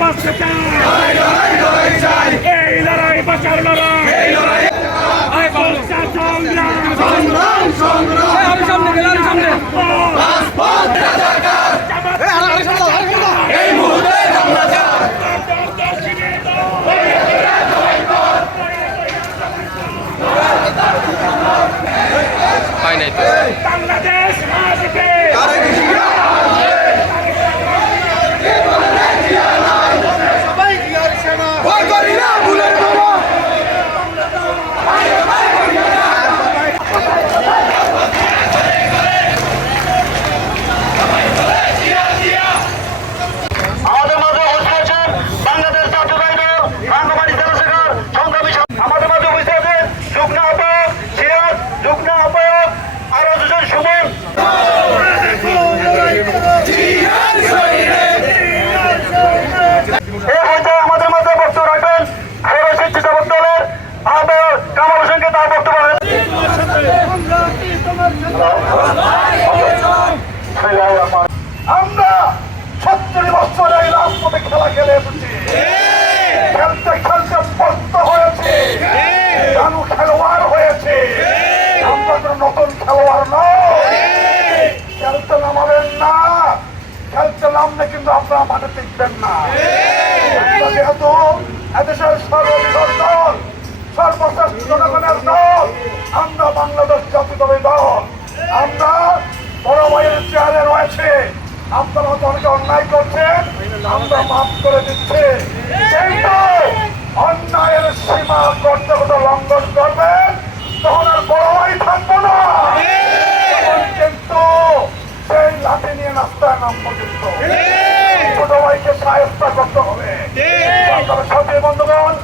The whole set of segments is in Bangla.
বাঁচতে চাই এই লড়াই বাঁচার লড়াই। সংগ্রাম সংগ্রাম সংগ্রাম। আমরা ছত্রিশ বছর এই রাজপথে খেলা খেলে এসেছি খেলতে খেলতে পস্ত হয়েছে। জানু খেলোয়াড় হয়েছে। আমরা তো নতুন খেলোয়াড় নয় খেলতে নামাবেন না। খেলতে নামলে কিন্তু আপনারা মাঠে টিকবেন না। যেহেতু এদেশের সর্ববৃহৎ দল, সর্বশ্রেষ্ঠ জনগণের দল, আমরা বাংলাদেশ জাতীয়তাবাদী দল। আমরা বড় ভাইয়ের চেয়ারে রয়েছে। আপনারা তো অনেকে অন্যায় করছেন আমরা মাফ করে দিচ্ছি। কিন্তু অন্যায়ের সীমা কর্তব্য লঙ্ঘন করবেন তখন আর বড় ভাই থাকব না। কিন্তু সেই লাঠি নিয়ে রাস্তায় নামবো কিন্তু। ছোট ভাইকে সাহায্য করতে হবে। তবে সাথে বন্ধুগণ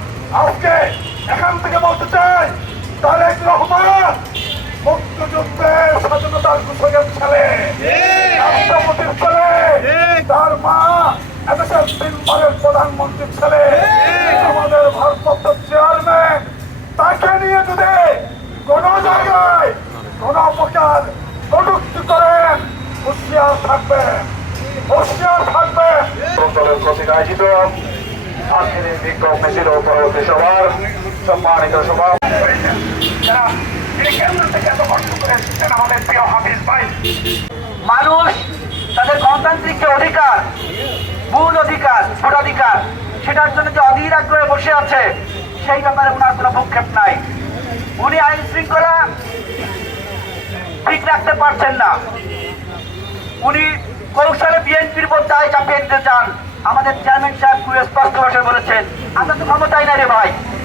আজকে এখান থেকে বলতে চাই স্বাধীনতার ঘোষকের ছেলে রাষ্ট্রপতির ছেলে তার মা এদেশের তিনবারের প্রধানমন্ত্রীর ছেলে আমাদের ভারপ্রাপ্ত চেয়ারম্যান তাকে নিয়ে যদি কোন জায়গায় কোন প্রকার কটুক্তি করেন হুঁশিয়ার থাকবেন হুঁশিয়ার থাকবেন দলের কর্তৃক আয়োজিত আজকের এই বিক্ষোভ মিছিল পরবর্তী সভার। সম্মানিত সভা। আমাদের মানুষ তাদের গণতান্ত্রিক যে অধিকার, মূল অধিকার, ভোটাধিকার, সেটার জন্য যে অধীর আগ্রহে বসে আছে, সেই ব্যাপারে ওনার কোনো ভূক্ষেপ নাই। উনি আইন শৃঙ্খলা ঠিক রাখতে পারছেন না। উনি কৌশলে বিএনপির উপর দায় চাপিয়ে দিতে চান। আমাদের চেয়ারম্যান সাহেব স্পষ্ট ভাষায় বলেছেন, আমরা তো ক্ষমতাই না রে ভাই।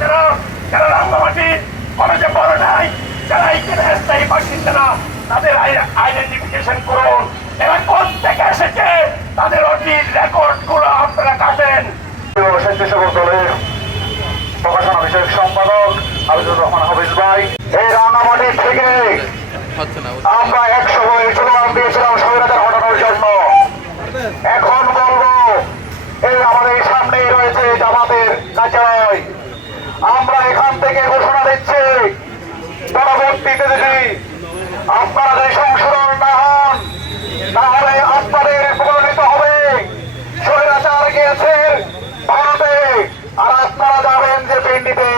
বাসিন্দারা যারা রাঙ্গামাটি কলেজে পড়ে নাই যারা এখানে স্থায়ী বাসিন্দারা তাদের আইডেন্টিফিকেশন করুন। এরা কোন থেকে এসেছে? তাদের অতীত রেকর্ডগুলো আপনারা কাটেন। স্বেচ্ছাসেবক দলের প্রকাশনা বিষয়ক সম্পাদক আবিদুর রহমান হাফিজ ভাই এই রাঙামাটি থেকে আমরা একশো হয়ে দিয়েছিলাম স্বাধীনতার হটানোর জন্য এখন বলব এই আমাদের সামনেই রয়েছে জামাতের কার্যালয় আমরা এখান থেকে ঘোষণা দিচ্ছে। পরবর্তীতে যদি আপনারা যদি সংশোধন না হন, তাহলে আপনাদের পরিণত হবে। স্বৈরাচার গিয়েছে ভারতে, আর আপনারা যাবেন যে পিন্ডিতে